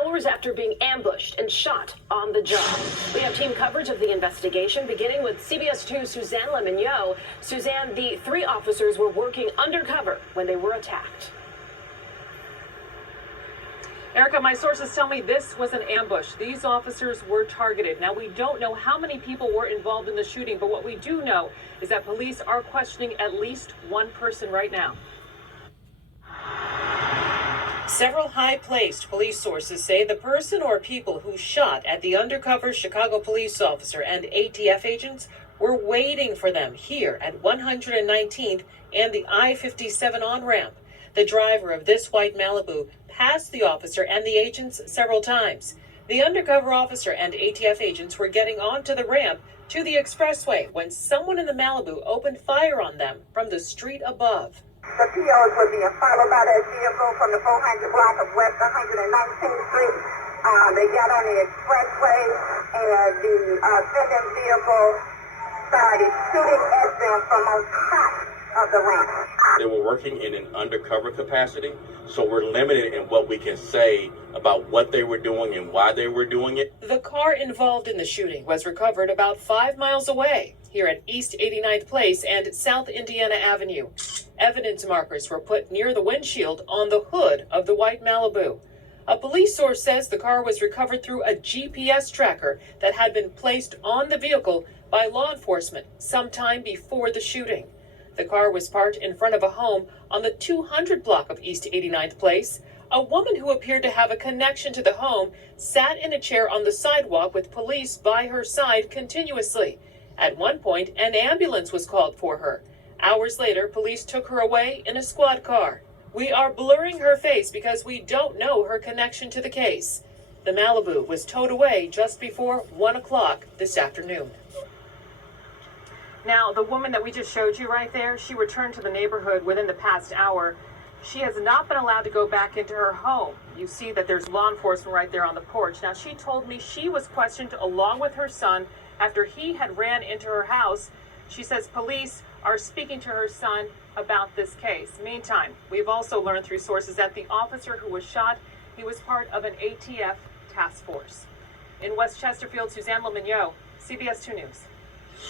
hours after being ambushed and shot on the job. We have team coverage of the investigation, beginning with CBS 2's Suzanne Le Mignot. Suzanne, the three officers were working undercover when they were attacked. Erica, my sources tell me this was an ambush. These officers were targeted. Now, we don't know how many people were involved in the shooting, but what we do know is that police are questioning at least one person right now. Several high-placed police sources say the person or people who shot at the undercover Chicago police officer and ATF agents were waiting for them here at 119th and the I-57 on-ramp. The driver of this white Malibu passed the officer and the agents several times. The undercover officer and ATF agents were getting onto the ramp to the expressway when someone in the Malibu opened fire on them from the street above. The POs were being followed by that vehicle from the 400 block of West 119th Street. They got on the expressway, and the offending vehicle started shooting at them from on top of the ramp. They were working in an undercover capacity, so we're limited in what we can say about what they were doing and why they were doing it. The car involved in the shooting was recovered about 5 miles away, here at East 89th Place and South Indiana Avenue. Evidence markers were put near the windshield on the hood of the white Malibu. A police source says the car was recovered through a GPS tracker that had been placed on the vehicle by law enforcement sometime before the shooting. The car was parked in front of a home on the 200 block of East 89th Place. A woman who appeared to have a connection to the home sat in a chair on the sidewalk with police by her side continuously. At one point, an ambulance was called for her. Hours later, police took her away in a squad car. We are blurring her face because we don't know her connection to the case. The Malibu was towed away just before 1 o'clock this afternoon. Now, the woman that we just showed you right there, she returned to the neighborhood within the past hour. She has not been allowed to go back into her home. You see that there's law enforcement right there on the porch. Now, she told me she was questioned along with her son after he had ran into her house. She says police are speaking to her son about this case. Meantime, we've also learned through sources that the officer who was shot, he was part of an ATF task force. In West Chesterfield, Suzanne Le Mignot, CBS 2 News.